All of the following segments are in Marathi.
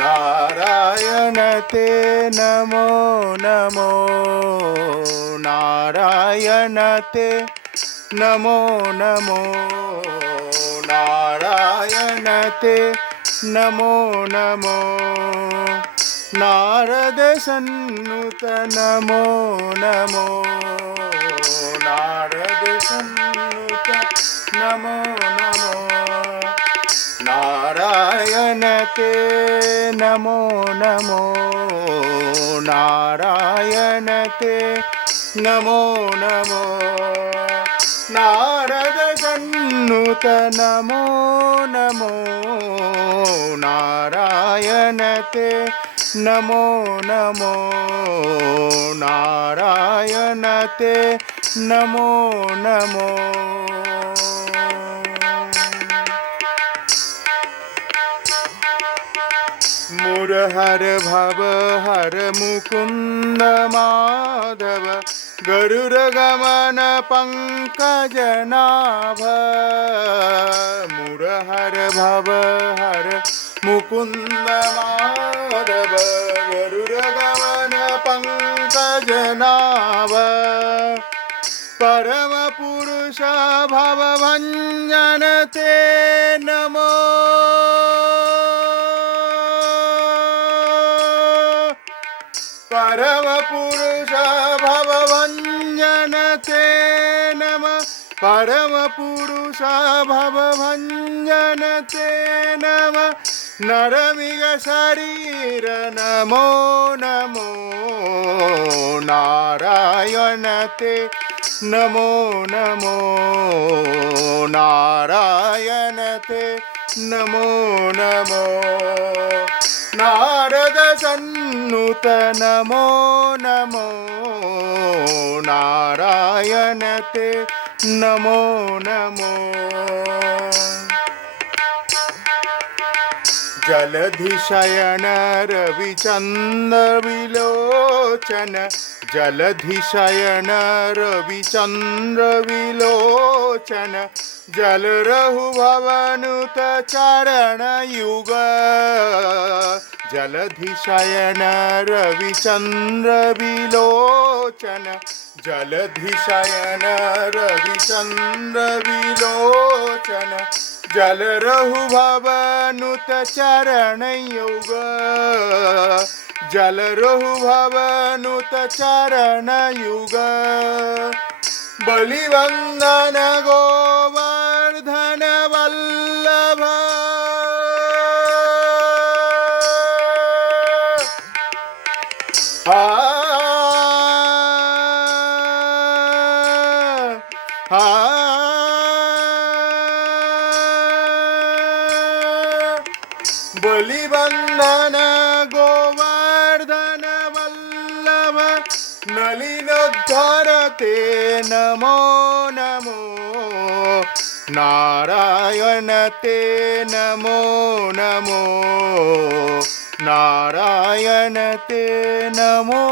नारायण ते नमो नमो नारायण ते नमो नमो नारायण ते नमो नमो नारद सन्नुत नमो नमो नारद सन्नुत नमो नमो नारायण ते नमो नमो नारायण ते नमो नमो नारद सन्नुत नमो नमो नारायण ते नमो नमो नारायण ते नमो नमो मुरहर भव हर मुकुंद माधव गरुड़ गमन पंकजनाभ मुरहर भव हर मुकुंद माधव गरुड़ गमन पंकजनाभ परम पुरुष भव भंजन ते नमो परम पुरुष भव भंजन ते नमः परम पुरुष भव भंजन ते नमः नरमिग शरीर नमो नमो नारायण ते नमो नमो नारायण ते नमो नमो नारद सन्नुत नमो नमो नारायण ते नमो नमो जलधि शयन रविचंद्र विलोचन जलधि शयन रविचंद्र विलोचन जल रहु भवनुत चरण युग जलधि शयन रविचंद्र विलोचन जलधि शयन रविचंद्र विलोचन जल रहु भवनुत चरण युग जल रहु भवनुत चरण युग बलिवंदन गोवर्धन वल्लभ बलिवंदन गोवर्धन वल्लभ नलिनोद्धर ते नमो नमो नारायण ते नमो नमो नारायण ते नमो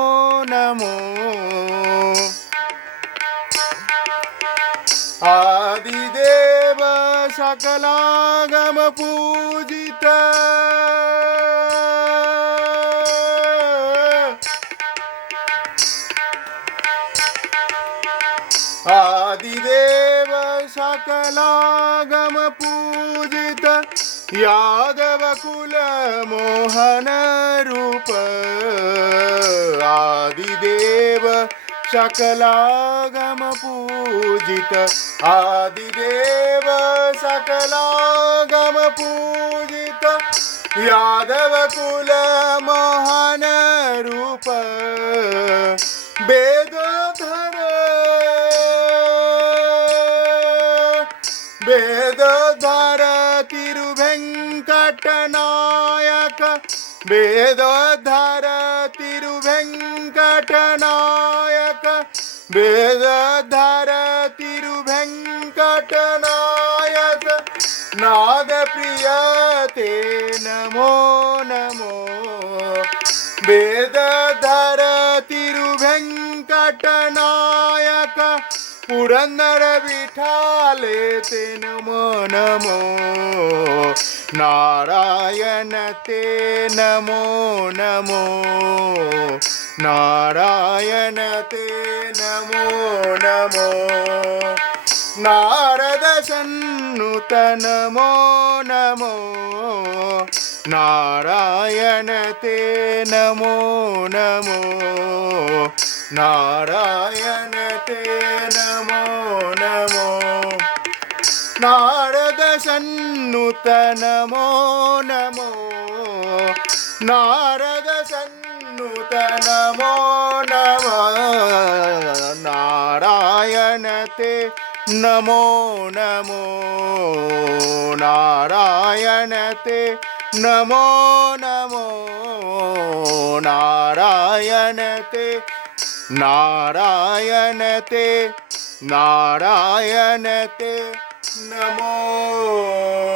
नमो आदिदेव सकलागम पूजित आदिदेव सकलागम पूजित यादव कुल मोहन रूप आदिदेव सकलागम पूजित आदिदेव सकलागम पूजित यादव कुल मोहन रूप वेदधर वेदधर तिरुवेंकटनाथ नायक वेदधर तिरुवेंकटनायक वेदधर तिरुवेंकटनायक नाद प्रिय ते नमो नमो वेदधर तिरुवेंकटनायक पुरंदर विठाले ते नमो नमो नारायण ते नमो नमो नारायण ते नमो नमो नारद सन्नुत नमो नमो नारायण ते नमो नमो नारायण ते नमो नमो नारद सन्नुत नमो नमो नारद सन्नुत नमो नमो नारायण ते नमो नमो नारायण ते नमो नमो नारायण ते नारायण ते नारायण ते नमो